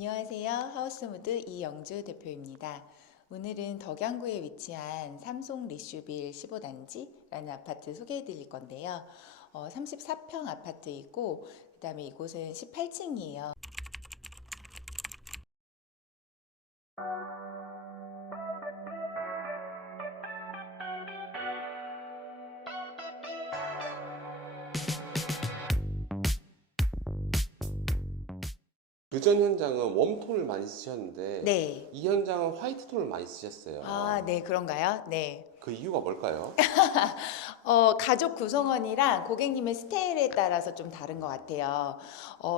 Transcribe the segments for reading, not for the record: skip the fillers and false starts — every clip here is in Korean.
안녕하세요. 하우스무드 이영주 대표입니다. 오늘은 덕양구에 위치한 삼성 리슈빌 15단지라는 아파트 소개해 드릴 건데요. 34평 아파트이고 그 다음에 이곳은 18층이에요. 그전 현장은 웜톤을 많이 쓰셨는데 네. 이 현장은 화이트톤을 많이 쓰셨어요. 네, 그런가요? 네. 그 이유가 뭘까요? 가족 구성원이랑 고객님의 스타일에 따라서 좀 다른 것 같아요.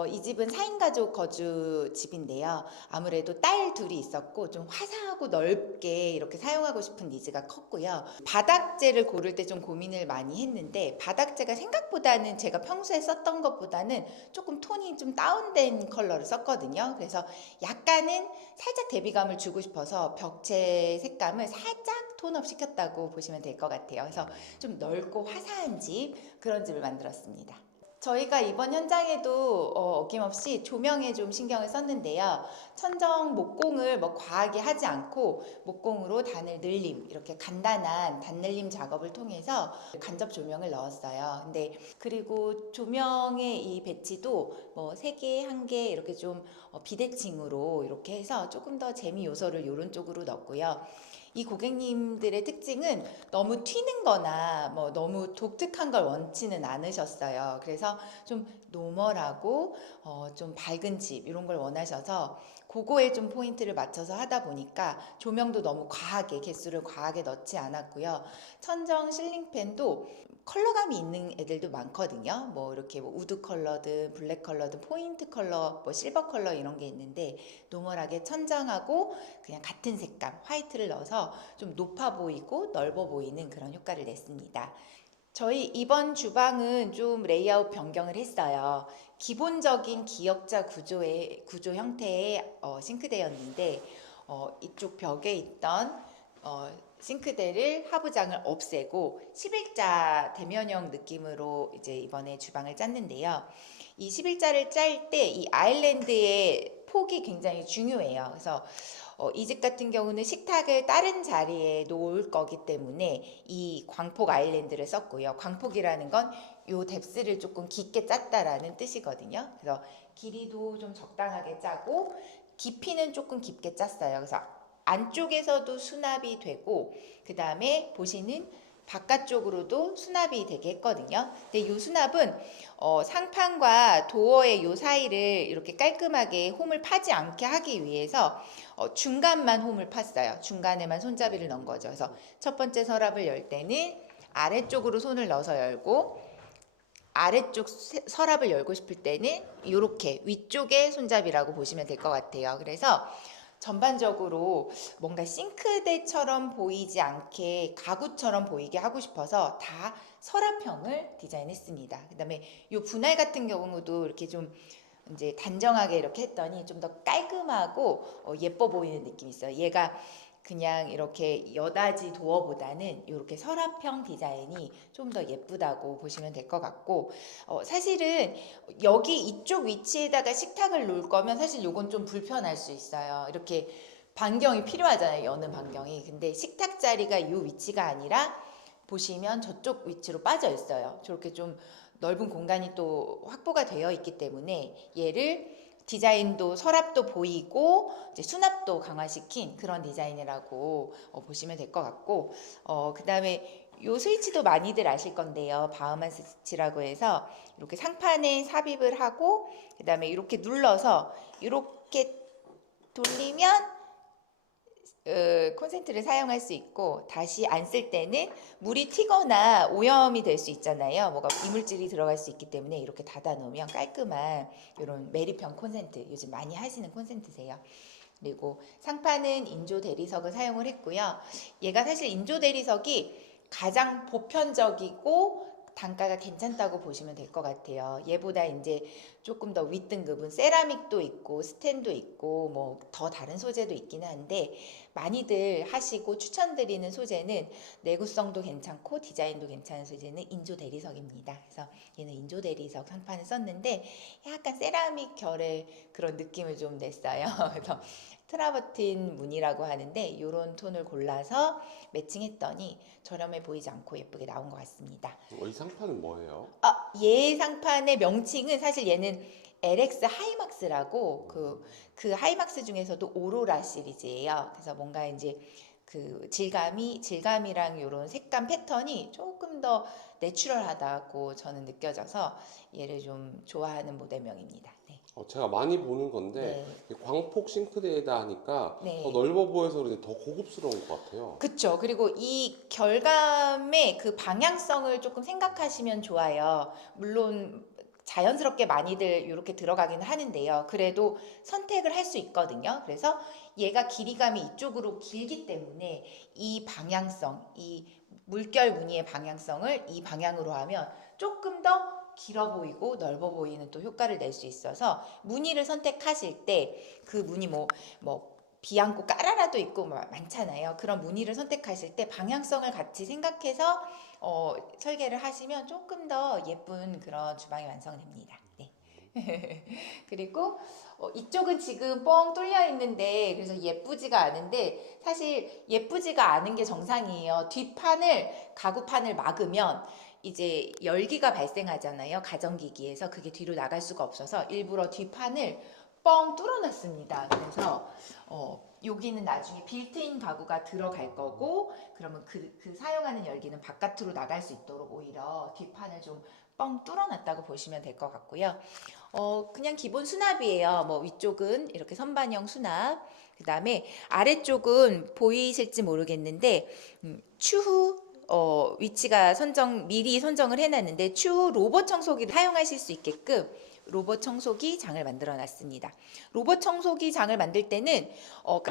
이 집은 4인 가족 거주 집인데요. 아무래도 딸 둘이 있었고 좀 화사하고 넓게 이렇게 사용하고 싶은 니즈가 컸고요. 바닥재를 고를 때 좀 고민을 많이 했는데 바닥재가 생각보다는 제가 평소에 썼던 것보다는 조금 톤이 좀 다운된 컬러를 썼거든요. 그래서 약간은 살짝 대비감을 주고 싶어서 벽체 색감을 살짝 톤업 시켰다고 보시면 될 것 같아요. 그래서 좀 넓고 화사한 집, 그런 집을 만들었습니다. 저희가 이번 현장에도 어김없이 조명에 좀 신경을 썼는데요. 천정 목공을 뭐 과하게 하지 않고 목공으로 단을 늘림, 이렇게 간단한 단늘림 작업을 통해서 간접 조명을 넣었어요. 근데 그리고 조명의 이 배치도 뭐 3개, 1개 이렇게 좀 비대칭으로 이렇게 해서 조금 더 재미 요소를 이런 쪽으로 넣었고요. 이 고객님들의 특징은 너무 튀는 거나 뭐 너무 독특한 걸 원치는 않으셨어요. 그래서 좀 노멀하고 좀 밝은 집 이런 걸 원하셔서 그거에 좀 포인트를 맞춰서 하다 보니까 조명도 너무 과하게 개수를 과하게 넣지 않았고요. 천정 실링팬도 컬러감이 있는 애들도 많거든요. 뭐 이렇게 뭐 우드 컬러든 블랙 컬러든 포인트 컬러, 뭐 실버 컬러 이런 게 있는데 노멀하게 천정하고 그냥 같은 색감 화이트를 넣어서 좀 높아 보이고 넓어 보이는 그런 효과를 냈습니다. 저희 이번 주방은 좀 레이아웃 변경을 했어요. 기본적인 기역자 구조 형태의 싱크대였는데 이쪽 벽에 있던 싱크대를 하부장을 없애고 11자 대면형 느낌으로 이제 이번에 주방을 짰는데요. 이 11자를 짤 때 이 아일랜드의 폭이 굉장히 중요해요. 그래서 이 집 같은 경우는 식탁을 다른 자리에 놓을 거기 때문에 이 광폭 아일랜드를 썼고요. 광폭이라는 건 요 뎁스를 조금 깊게 짰다라는 뜻이거든요. 그래서 길이도 좀 적당하게 짜고 깊이는 조금 깊게 짰어요. 그래서 안쪽에서도 수납이 되고 그 다음에 보시는 바깥쪽으로도 수납이 되게 했거든요. 근데 이 수납은 상판과 도어의 요 사이를 이렇게 깔끔하게 홈을 파지 않게 하기 위해서 중간만 홈을 팠어요. 중간에만 손잡이를 넣은 거죠. 그래서 첫 번째 서랍을 열 때는 아래쪽으로 손을 넣어서 열고 아래쪽 서랍을 열고 싶을 때는 이렇게 위쪽에 손잡이라고 보시면 될 것 같아요. 그래서 전반적으로 뭔가 싱크대처럼 보이지 않게 가구처럼 보이게 하고 싶어서 다 서랍형을 디자인했습니다. 그다음에 이 분할 같은 경우도 이렇게 좀 이제 단정하게 이렇게 했더니 좀 더 깔끔하고 예뻐 보이는 느낌이 있어요. 얘가 그냥 이렇게 여다지 도어보다는 이렇게 서랍형 디자인이 좀 더 예쁘다고 보시면 될 것 같고 사실은 여기 이쪽 위치에다가 식탁을 놓을 거면 사실 요건 좀 불편할 수 있어요. 이렇게 반경이 필요하잖아요. 여는 반경이. 근데 식탁 자리가 이 위치가 아니라 보시면 저쪽 위치로 빠져 있어요. 저렇게 좀 넓은 공간이 또 확보가 되어 있기 때문에 얘를 디자인도 서랍도 보이고 이제 수납도 강화시킨 그런 디자인이라고 보시면 될 것 같고 그 다음에 요 스위치도 많이들 아실 건데요. 바흐만 스위치라고 해서 이렇게 상판에 삽입을 하고 그 다음에 이렇게 눌러서 이렇게 돌리면 콘센트를 사용할 수 있고 다시 안 쓸 때는 물이 튀거나 오염이 될 수 있잖아요. 뭐가 이물질이 들어갈 수 있기 때문에 이렇게 닫아 놓으면 깔끔한 이런 매립형 콘센트 요즘 많이 하시는 콘센트세요. 그리고 상판은 인조 대리석을 사용을 했고요. 얘가 사실 인조 대리석이 가장 보편적이고 단가가 괜찮다고 보시면 될 것 같아요. 얘보다 이제 조금 더 윗등급은 세라믹도 있고 스텐도 있고 뭐 더 다른 소재도 있긴 한데 많이들 하시고 추천드리는 소재는 내구성도 괜찮고 디자인도 괜찮은 소재는 인조 대리석입니다. 그래서 얘는 인조 대리석 상판을 썼는데 약간 세라믹 결의 그런 느낌을 좀 냈어요. 그래서 트라버틴 무늬라고 하는데 이런 톤을 골라서 매칭했더니 저렴해 보이지 않고 예쁘게 나온 것 같습니다. 이 상판은 뭐예요? 얘 상판의 명칭은 사실 얘는 LX 하이막스라고 그 하이막스 중에서도 오로라 시리즈예요. 그래서 뭔가 이제 그 질감이랑 이런 색감 패턴이 조금 더 내추럴하다고 저는 느껴져서 얘를 좀 좋아하는 모델명입니다. 네. 제가 많이 보는 건데 광폭 싱크대에다 하니까 네. 더 넓어 보여서 그런지 더 고급스러운 것 같아요. 그쵸. 그리고 이 결감의 그 방향성을 조금 생각하시면 좋아요. 물론 자연스럽게 많이들 이렇게 들어가긴 하는데요. 그래도 선택을 할 수 있거든요. 그래서 얘가 길이감이 이쪽으로 길기 때문에 이 방향성, 이 물결 무늬의 방향성을 이 방향으로 하면 조금 더 길어 보이고 넓어 보이는 또 효과를 낼 수 있어서 무늬를 선택하실 때 그 무늬 뭐 비앙코 까라라도 있고 많잖아요. 그런 무늬를 선택하실 때 방향성을 같이 생각해서 설계를 하시면 조금 더 예쁜 그런 주방이 완성됩니다. 네. 그리고 이쪽은 지금 뻥 뚫려 있는데 그래서 예쁘지가 않은데 사실 예쁘지가 않은 게 정상이에요. 뒷판을 가구판을 막으면 이제 열기가 발생하잖아요. 가전기기에서 그게 뒤로 나갈 수가 없어서 일부러 뒷판을 뻥 뚫어놨습니다. 그래서 여기는 나중에 빌트인 가구가 들어갈 거고 그러면 그 사용하는 열기는 바깥으로 나갈 수 있도록 오히려 뒷판을 좀 뻥 뚫어놨다고 보시면 될 것 같고요. 그냥 기본 수납이에요. 뭐 위쪽은 이렇게 선반형 수납, 그 다음에 아래쪽은 보이실지 모르겠는데 추후 위치가 미리 선정을 해놨는데 추후 로봇 청소기를 사용하실 수 있게끔 로봇 청소기 장을 만들어 놨습니다. 로봇 청소기 장을 만들 때는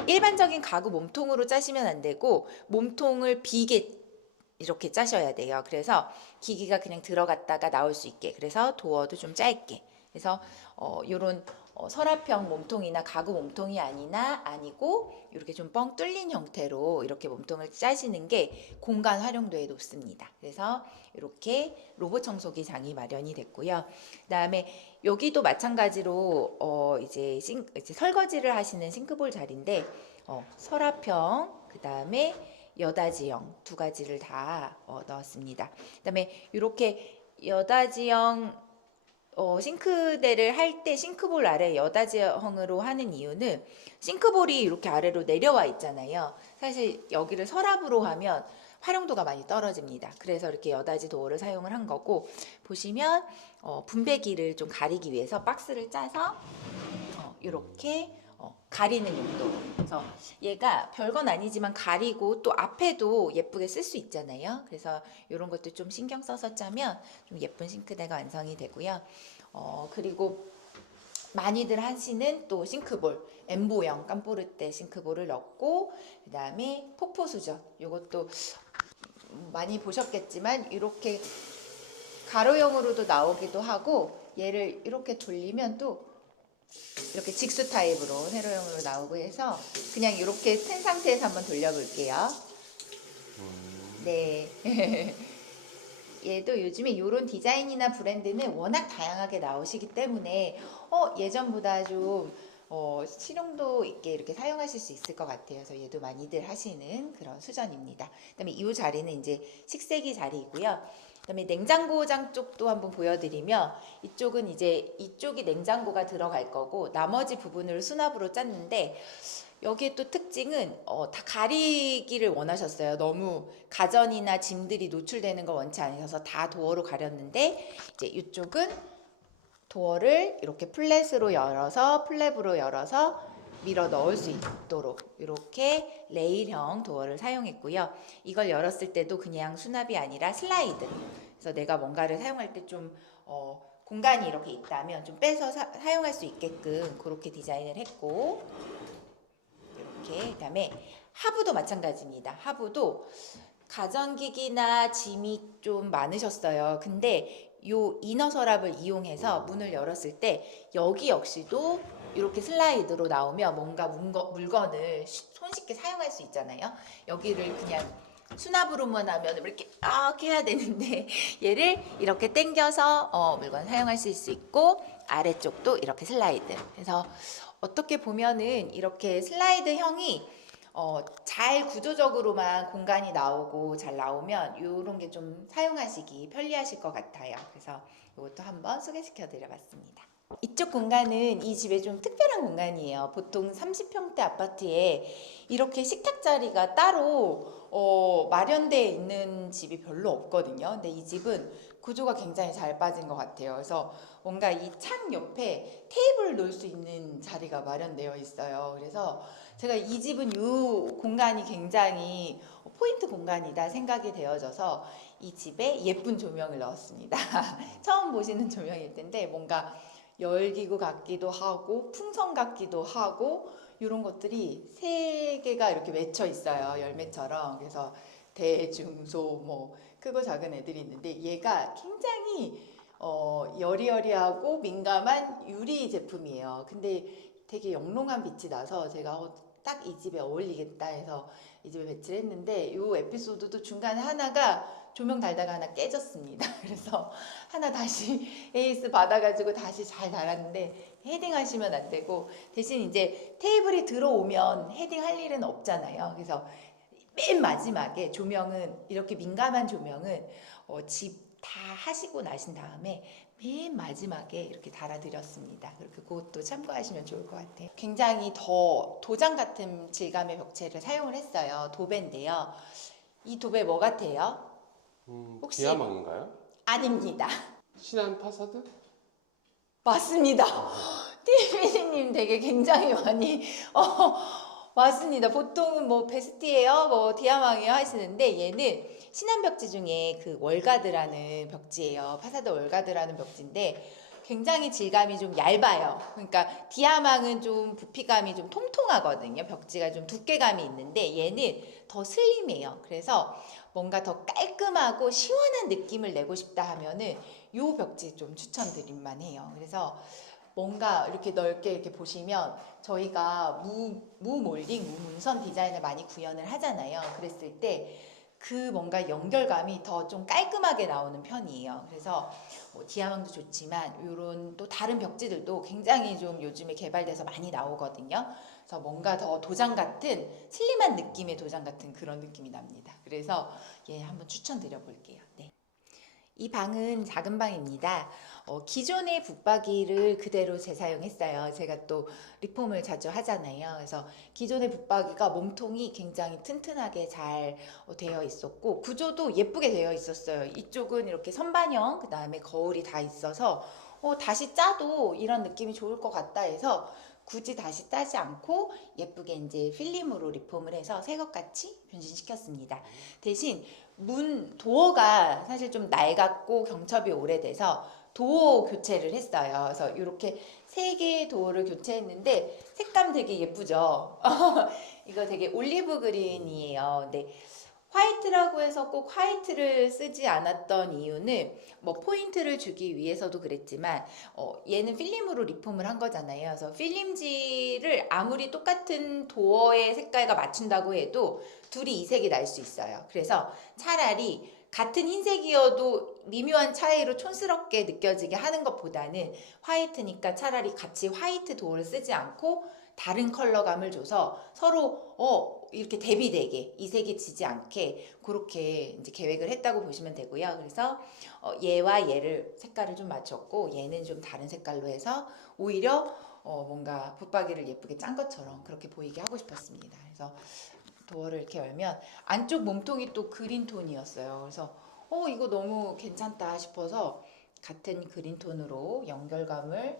일반적인 가구 몸통으로 짜시면 안 되고 몸통을 비게 이렇게 짜셔야 돼요. 그래서 기기가 그냥 들어갔다가 나올 수 있게, 그래서 도어도 좀 짧게, 그래서 요런 서랍형 몸통이나 가구 몸통이 아니고 이렇게 좀 뻥 뚫린 형태로 이렇게 몸통을 짜시는 게 공간 활용도에 높습니다. 그래서 이렇게 로봇 청소기 장이 마련이 됐고요. 그다음에 여기도 마찬가지로 이제 설거지를 하시는 싱크볼 자리인데 서랍형, 그다음에 여다지형 두 가지를 다 넣었습니다. 그다음에 이렇게 여다지형 싱크대를 할 때 싱크볼 아래 여다지형으로 하는 이유는 싱크볼이 이렇게 아래로 내려와 있잖아요. 사실 여기를 서랍으로 하면 활용도가 많이 떨어집니다. 그래서 이렇게 여다지 도어를 사용을 한 거고, 보시면 분배기를 좀 가리기 위해서 박스를 짜서 이렇게 가리는 용도로. 그래서 얘가 별건 아니지만 가리고 또 앞에도 예쁘게 쓸 수 있잖아요. 그래서 이런 것도 좀 신경 써서 짜면 좀 예쁜 싱크대가 완성이 되고요. 그리고 많이들 하시는 또 싱크볼, 엠보형 깜포르테 싱크볼을 넣고, 그 다음에 폭포수전, 이것도 많이 보셨겠지만 이렇게 가로형으로도 나오기도 하고, 얘를 이렇게 돌리면 또 이렇게 직수 타입으로 세로형으로 나오고 해서 그냥 이렇게 튼 상태에서 한번 돌려볼게요. 네. 얘도 요즘에 이런 디자인이나 브랜드는 워낙 다양하게 나오시기 때문에 예전보다 좀 실용도 있게 이렇게 사용하실 수 있을 것 같아요. 그래서 얘도 많이들 하시는 그런 수전입니다. 그다음에 이 자리는 이제 식세기 자리이고요. 그다음에 냉장고장 쪽도 한번 보여드리면 이쪽이 냉장고가 들어갈 거고 나머지 부분을 수납으로 짰는데, 여기에 또 특징은 다 가리기를 원하셨어요. 너무 가전이나 짐들이 노출되는 걸 원치 않으셔서 다 도어로 가렸는데, 이제 이쪽은 도어를 이렇게 플랩으로 열어서 밀어 넣을 수 있도록 이렇게 레일형 도어를 사용했고요. 이걸 열었을 때도 그냥 수납이 아니라 슬라이드. 그래서 내가 뭔가를 사용할 때 좀 공간이 이렇게 있다면 좀 빼서 사용할 수 있게끔 그렇게 디자인을 했고, 이렇게. 그다음에 하부도 마찬가지입니다. 하부도 가전기기나 짐이 좀 많으셨어요. 근데 요 이너 서랍을 이용해서 문을 열었을 때 여기 역시도 이렇게 슬라이드로 나오면 뭔가 물건을 손쉽게 사용할 수 있잖아요. 여기를 그냥 수납으로만 하면 이렇게 해야 되는데 얘를 이렇게 당겨서 물건 사용하실 수 있고 아래쪽도 이렇게 슬라이드. 그래서 어떻게 보면은 이렇게 슬라이드형이 잘 구조적으로만 공간이 나오고 잘 나오면 이런 게 좀 사용하시기 편리하실 것 같아요. 그래서 이것도 한번 소개시켜 드려봤습니다. 이쪽 공간은 이 집의 좀 특별한 공간이에요. 보통 30평대 아파트에 이렇게 식탁 자리가 따로 마련되어 있는 집이 별로 없거든요. 근데 이 집은 구조가 굉장히 잘 빠진 것 같아요. 그래서 뭔가 이 창 옆에 테이블을 놓을 수 있는 자리가 마련되어 있어요. 그래서 제가 이 집은 이 공간이 굉장히 포인트 공간이다 생각이 되어져서 이 집에 예쁜 조명을 넣었습니다. 처음 보시는 조명일 텐데 뭔가 열기구 같기도 하고 풍선 같기도 하고 이런 것들이 세 개가 이렇게 맺혀 있어요. 열매처럼. 그래서 대중소 뭐 크고 작은 애들이 있는데 얘가 굉장히 여리여리하고 민감한 유리 제품이에요. 근데 되게 영롱한 빛이 나서 제가 딱 이 집에 어울리겠다 해서 이 집에 배치를 했는데 이 에피소드도 중간에 하나가 조명 달다가 하나 깨졌습니다. 그래서 하나 다시 에이스 받아가지고 다시 잘 달았는데 헤딩 하시면 안 되고 대신 이제 테이블이 들어오면 헤딩 할 일은 없잖아요. 그래서 맨 마지막에 조명은 이렇게 민감한 조명은 집 다 하시고 나신 다음에 맨 마지막에 이렇게 달아드렸습니다. 그렇게 그것도 참고하시면 좋을 것 같아요. 굉장히 더 도장 같은 질감의 벽체를 사용을 했어요. 도배인데요. 이 도배 뭐 같아요? 혹시 디아망인가요? 아닙니다. 신한 파사드? 맞습니다. TV님 되게 굉장히 많이 맞습니다. 보통은 뭐 베스트예요, 뭐 디아망이에요 하시는데 얘는 신한벽지 중에 그 월가드라는 벽지예요. 파사드 월가드라는 벽지인데 굉장히 질감이 좀 얇아요. 그러니까 디아망은 좀 부피감이 좀 통통하거든요. 벽지가 좀 두께감이 있는데 얘는 더 슬림해요. 그래서 뭔가 더 깔끔하고 시원한 느낌을 내고 싶다 하면은 요 벽지 좀 추천드릴 만해요. 그래서 뭔가 이렇게 넓게 이렇게 보시면 저희가 무몰딩, 무문선 디자인을 많이 구현을 하잖아요. 그랬을 때 그 뭔가 연결감이 더 좀 깔끔하게 나오는 편이에요. 그래서 뭐 디아망도 좋지만 이런 또 다른 벽지들도 굉장히 좀 요즘에 개발돼서 많이 나오거든요. 그래서 뭔가 더 도장 같은 슬림한 느낌의 도장 같은 그런 느낌이 납니다. 그래서 예, 한번 추천드려 볼게요. 네. 이 방은 작은 방입니다. 기존의 붙박이를 그대로 재사용했어요. 제가 또 리폼을 자주 하잖아요. 그래서 기존의 붙박이가 몸통이 굉장히 튼튼하게 잘 되어 있었고 구조도 예쁘게 되어 있었어요. 이쪽은 이렇게 선반형, 그 다음에 거울이 다 있어서 다시 짜도 이런 느낌이 좋을 것 같다 해서 굳이 다시 짜지 않고 예쁘게 이제 필름으로 리폼을 해서 새 것같이 변신시켰습니다. 대신 도어가 사실 좀 낡았고 경첩이 오래돼서 도어 교체를 했어요. 그래서 이렇게 세 개의 도어를 교체했는데 색감 되게 예쁘죠? 이거 되게 올리브 그린이에요. 근데 화이트라고 해서 꼭 화이트를 쓰지 않았던 이유는 뭐 포인트를 주기 위해서도 그랬지만 얘는 필름으로 리폼을 한 거잖아요. 그래서 필름지를 아무리 똑같은 도어의 색깔과 맞춘다고 해도 둘이 이색이 날 수 있어요. 그래서 차라리 같은 흰색이어도 미묘한 차이로 촌스럽게 느껴지게 하는 것보다는 화이트니까 차라리 같이 화이트 도어를 쓰지 않고 다른 컬러감을 줘서 서로 이렇게 대비되게 이색이 지지 않게 그렇게 이제 계획을 했다고 보시면 되고요. 그래서 얘와 얘를 색깔을 좀 맞췄고 얘는 좀 다른 색깔로 해서 오히려 뭔가 붙박이를 예쁘게 짠 것처럼 그렇게 보이게 하고 싶었습니다. 그래서 도어를 이렇게 열면 안쪽 몸통이 또 그린 톤이었어요. 그래서 이거 너무 괜찮다 싶어서 같은 그린 톤으로 연결감을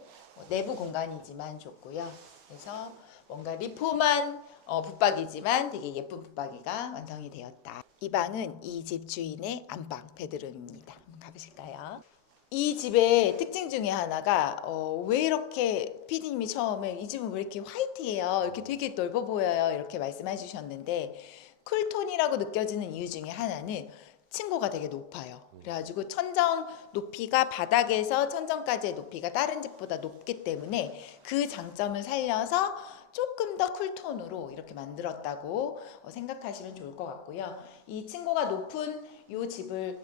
내부 공간이지만 줬고요. 그래서 뭔가 리폼한 붙박이지만 되게 예쁜 붙박이가 완성이 되었다. 이 방은 이 집 주인의 안방 베드룸입니다. 한번 가보실까요? 이 집의 특징 중에 하나가 왜 이렇게 PD님이 처음에 이 집은 왜 이렇게 화이트해요? 이렇게 되게 넓어 보여요. 이렇게 말씀해 주셨는데 쿨톤이라고 느껴지는 이유 중에 하나는 층고가 되게 높아요. 그래가지고 천정 높이가 바닥에서 천정까지의 높이가 다른 집보다 높기 때문에 그 장점을 살려서 조금 더 쿨톤으로 이렇게 만들었다고 생각하시면 좋을 것 같고요. 이 층고가 높은 이 집을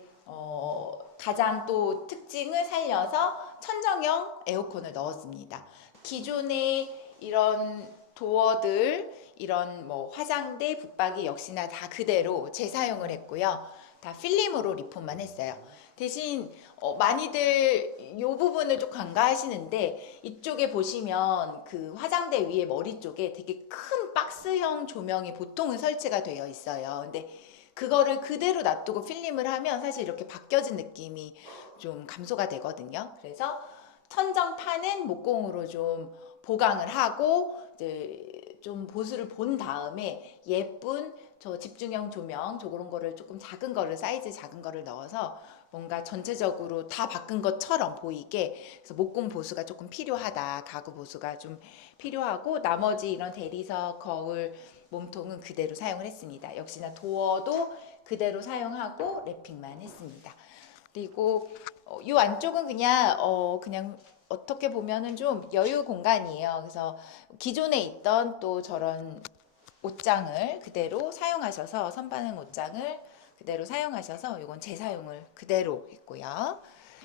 가장 또 특징을 살려서 천정형 에어컨을 넣었습니다. 기존의 이런 도어들, 이런 뭐 화장대, 붙박이 역시나 다 그대로 재사용을 했고요. 다 필름으로 리폼만 했어요. 대신 많이들 이 부분을 좀 간과하시는데 이쪽에 보시면 그 화장대 위에 머리 쪽에 되게 큰 박스형 조명이 보통은 설치가 되어 있어요. 근데 그거를 그대로 놔두고 필름을 하면 사실 이렇게 바뀌어진 느낌이 좀 감소가 되거든요. 그래서 천정판은 목공으로 좀 보강을 하고 이제 좀 보수를 본 다음에 예쁜 저 집중형 조명 그런 거를 조금 작은 거를 사이즈 작은 거를 넣어서 뭔가 전체적으로 다 바꾼 것처럼 보이게 그래서 목공 보수가 조금 필요하다. 가구 보수가 좀 필요하고 나머지 이런 대리석, 거울, 몸통은 그대로 사용을 했습니다. 역시나 도어도 그대로 사용하고 랩핑만 했습니다. 그리고 이 안쪽은 그냥 어떻게 보면은 좀 여유 공간이에요. 그래서 기존에 있던 또 저런 옷장을 그대로 사용하셔서 선반응 옷장을 그대로 사용하셔서 이건 재사용을 그대로 했고요.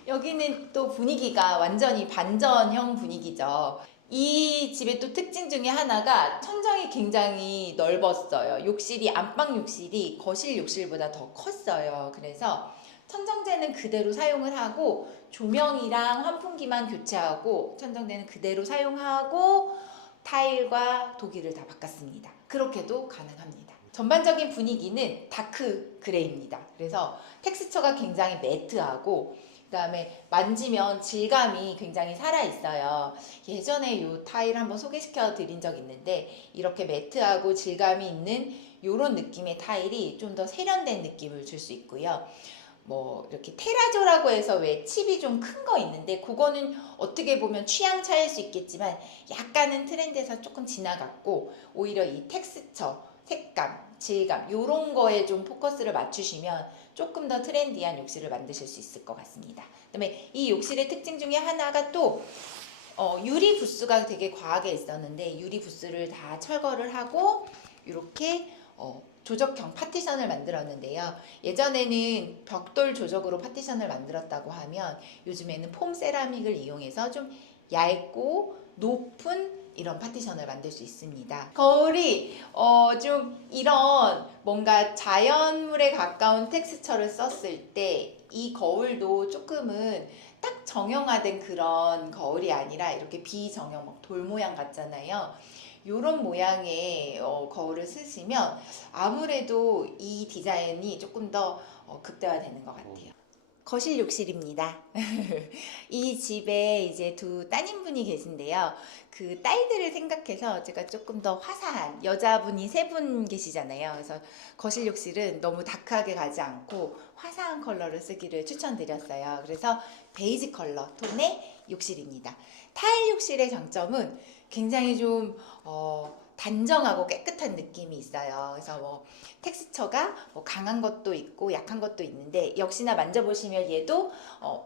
여기는 또 분위기가 완전히 반전형 분위기죠. 이 집의 또 특징 중에 하나가 천정이 굉장히 넓었어요. 욕실이 안방 욕실이 거실 욕실보다 더 컸어요. 그래서 천정재는 그대로 사용을 하고 조명이랑 환풍기만 교체하고 천정재는 그대로 사용하고 타일과 도기를 다 바꿨습니다. 그렇게도 가능합니다. 전반적인 분위기는 다크 그레이입니다. 그래서 텍스처가 굉장히 매트하고 그다음에 만지면 질감이 굉장히 살아있어요. 예전에 이 타일 한번 소개시켜 드린 적 있는데 이렇게 매트하고 질감이 있는 이런 느낌의 타일이 좀 더 세련된 느낌을 줄 수 있고요. 뭐 이렇게 테라조라고 해서 왜 칩이 좀 큰 거 있는데 그거는 어떻게 보면 취향 차일 수 있겠지만 약간은 트렌드에서 조금 지나갔고 오히려 이 텍스처, 색감, 질감 이런 거에 좀 포커스를 맞추시면 조금 더 트렌디한 욕실을 만드실 수 있을 것 같습니다. 그다음에 이 욕실의 특징 중에 하나가 또 유리 부스가 되게 과하게 있었는데 유리 부스를 다 철거를 하고 이렇게 조적형 파티션을 만들었는데요. 예전에는 벽돌 조적으로 파티션을 만들었다고 하면 요즘에는 폼 세라믹을 이용해서 좀 얇고 높은 이런 파티션을 만들 수 있습니다. 거울이 좀 이런 뭔가 자연물에 가까운 텍스처를 썼을 때 이 거울도 조금은 딱 정형화된 그런 거울이 아니라 이렇게 비정형 막 돌 모양 같잖아요. 요런 모양의 거울을 쓰시면 아무래도 이 디자인이 조금 더 극대화되는 것 같아요. 거실 욕실입니다. 이 집에 이제 두 따님분이 계신데요. 그 딸들을 생각해서 제가 조금 더 화사한 여자분이 세 분 계시잖아요. 그래서 거실 욕실은 너무 다크하게 가지 않고 화사한 컬러를 쓰기를 추천드렸어요. 그래서 베이지 컬러 톤의 욕실입니다. 타일 욕실의 장점은 굉장히 좀 단정하고 깨끗한 느낌이 있어요. 그래서 뭐 텍스처가 뭐 강한 것도 있고 약한 것도 있는데 역시나 만져보시면 얘도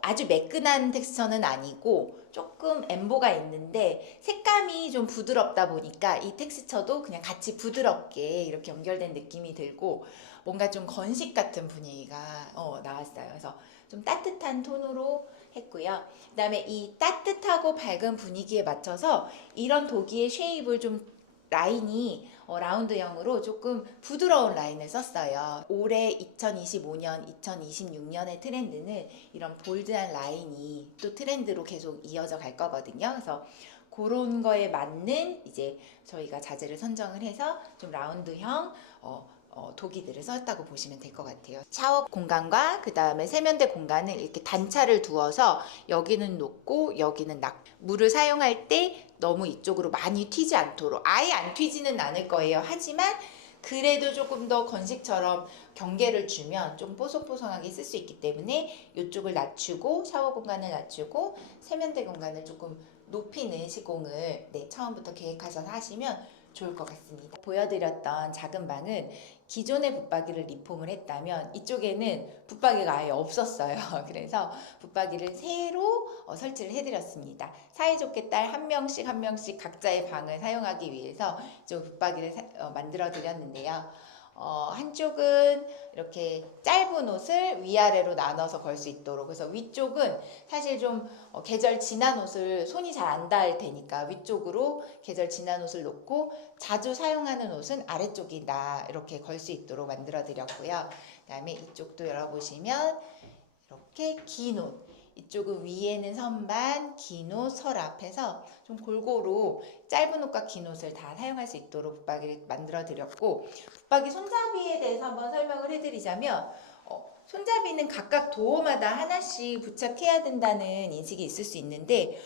아주 매끈한 텍스처는 아니고 조금 엠보가 있는데 색감이 좀 부드럽다 보니까 이 텍스처도 그냥 같이 부드럽게 이렇게 연결된 느낌이 들고 뭔가 좀 건식 같은 분위기가 나왔어요. 그래서 좀 따뜻한 톤으로 했고요. 그 다음에 이 따뜻하고 밝은 분위기에 맞춰서 이런 도기의 쉐입을 좀 라인이 라운드형으로 조금 부드러운 라인을 썼어요. 올해 2025년, 2026년의 트렌드는 이런 볼드한 라인이 또 트렌드로 계속 이어져 갈 거거든요. 그래서 그런 거에 맞는 이제 저희가 자재를 선정을 해서 좀 라운드형 도기들을 썼다고 보시면 될 것 같아요. 샤워 공간과 그 다음에 세면대 공간을 이렇게 단차를 두어서 여기는 높고 여기는 낮고 물을 사용할 때 너무 이쪽으로 많이 튀지 않도록 아예 안 튀지는 않을 거예요. 하지만 그래도 조금 더 건식처럼 경계를 주면 좀 뽀송뽀송하게 쓸 수 있기 때문에 이쪽을 낮추고 샤워 공간을 낮추고 세면대 공간을 조금 높이는 시공을 처음부터 계획하셔서 하시면 좋을 것 같습니다. 보여드렸던 작은 방은 기존의 붙박이를 리폼을 했다면 이쪽에는 붙박이가 아예 없었어요. 그래서 붙박이를 새로 설치를 해드렸습니다. 사이좋게 딸 한 명씩 한 명씩 각자의 방을 사용하기 위해서 좀 붙박이를 만들어 드렸는데요. 한쪽은 이렇게 짧은 옷을 위아래로 나눠서 걸 수 있도록, 그래서 위쪽은 사실 좀 계절 지난 옷을 손이 잘 안 닿을 테니까 위쪽으로 계절 지난 옷을 놓고 자주 사용하는 옷은 아래쪽이다 이렇게 걸 수 있도록 만들어 드렸고요. 그 다음에 이쪽도 열어보시면 이렇게 긴 옷, 이쪽은 위에는 선반, 긴 옷, 서랍 해서 좀 골고루 짧은 옷과 긴 옷을 다 사용할 수 있도록 붙박이를 만들어 드렸고, 붙박이 손잡이에 대해서 한번 설명을 해드리자면 손잡이는 각각 도어마다 하나씩 부착해야 된다는 인식이 있을 수 있는데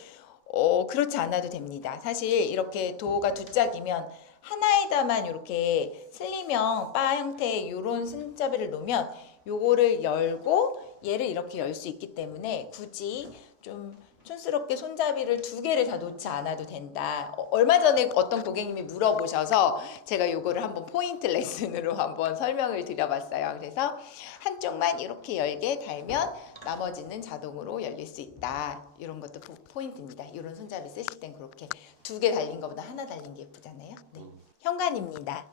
그렇지 않아도 됩니다. 사실 이렇게 도어가 두 짝이면 하나에다만 이렇게 슬림형 바 형태의 이런 손잡이를 놓으면 요거를 열고 얘를 이렇게 열 수 있기 때문에 굳이 좀 촌스럽게 손잡이를 두 개를 다 놓지 않아도 된다. 얼마 전에 어떤 고객님이 물어보셔서 제가 요거를 한번 포인트 레슨으로 한번 설명을 드려봤어요. 그래서 한쪽만 이렇게 열게 달면 나머지는 자동으로 열릴 수 있다. 이런 것도 포인트입니다. 이런 손잡이 쓰실 땐 그렇게 두 개 달린 것보다 하나 달린 게 예쁘잖아요. 네. 현관입니다.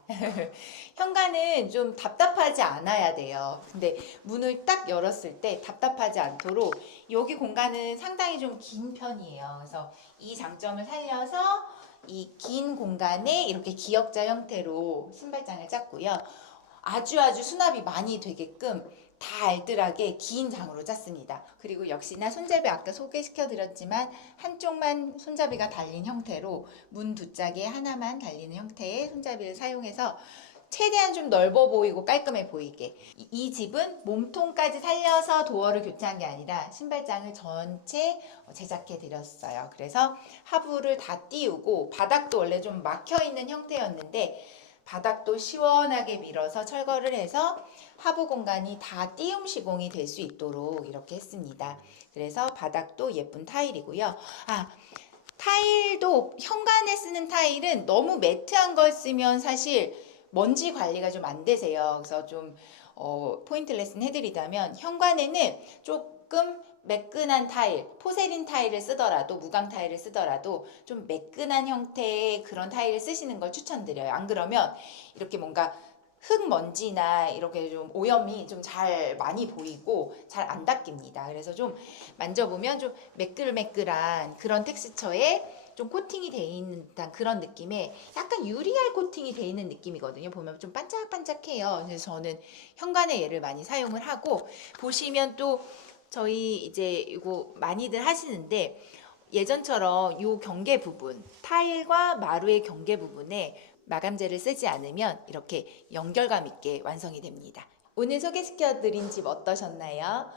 현관은 좀 답답하지 않아야 돼요. 근데 문을 딱 열었을 때 답답하지 않도록 여기 공간은 상당히 좀 긴 편이에요. 그래서 이 장점을 살려서 이 긴 공간에 이렇게 기역자 형태로 신발장을 짰고요. 아주 수납이 많이 되게끔 다 알뜰하게 긴 장으로 짰습니다. 그리고 역시나 손잡이 아까 소개시켜 드렸지만 한쪽만 손잡이가 달린 형태로 문 두 짝에 하나만 달리는 형태의 손잡이를 사용해서 최대한 좀 넓어 보이고 깔끔해 보이게, 이 집은 몸통까지 살려서 도어를 교체한 게 아니라 신발장을 전체 제작해 드렸어요. 그래서 하부를 다 띄우고 바닥도 원래 좀 막혀 있는 형태였는데 바닥도 시원하게 밀어서 철거를 해서 하부 공간이 다 띄움 시공이 될 수 있도록 이렇게 했습니다. 그래서 바닥도 예쁜 타일이고요. 타일도 현관에 쓰는 타일은 너무 매트한 걸 쓰면 사실 먼지 관리가 좀 안 되세요. 그래서 좀 포인트 레슨 해드리자면 현관에는 조금 매끈한 타일, 포세린 타일을 쓰더라도, 무광 타일을 쓰더라도 좀 매끈한 형태의 그런 타일을 쓰시는 걸 추천드려요. 안 그러면 이렇게 뭔가 흙먼지나 이렇게 좀 오염이 좀 잘 많이 보이고 잘 안 닦입니다. 그래서 좀 만져보면 좀 매끌매끌한 그런 텍스처에 좀 코팅이 돼 있는 듯한 그런 느낌의 약간 유리알 코팅이 돼 있는 느낌이거든요. 보면 좀 반짝반짝해요. 그래서 저는 현관에 얘를 많이 사용을 하고, 보시면 또 저희 이제 이거 많이들 하시는데 예전처럼 요 경계 부분, 타일과 마루의 경계 부분에 마감재를 쓰지 않으면 이렇게 연결감 있게 완성이 됩니다. 오늘 소개시켜드린 집 어떠셨나요?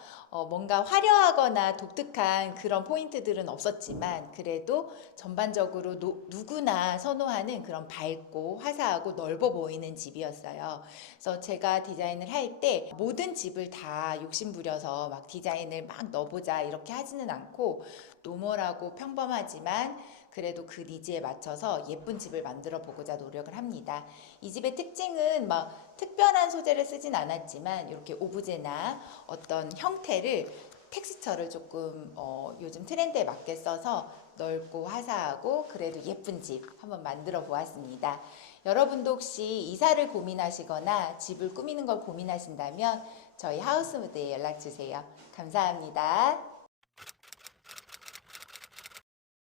뭔가 화려하거나 독특한 그런 포인트들은 없었지만 그래도 전반적으로 누구나 선호하는 그런 밝고 화사하고 넓어 보이는 집이었어요. 그래서 제가 디자인을 할 때 모든 집을 다 욕심부려서 막 디자인을 막 넣어보자 이렇게 하지는 않고 노멀하고 평범하지만 그래도 그 니즈에 맞춰서 예쁜 집을 만들어 보고자 노력을 합니다. 이 집의 특징은 막 특별한 소재를 쓰진 않았지만 이렇게 오브제나 어떤 형태를, 텍스처를 조금 요즘 트렌드에 맞게 써서 넓고 화사하고 그래도 예쁜 집 한번 만들어 보았습니다. 여러분도 혹시 이사를 고민하시거나 집을 꾸미는 걸 고민하신다면 저희 하우스무드에 연락 주세요. 감사합니다.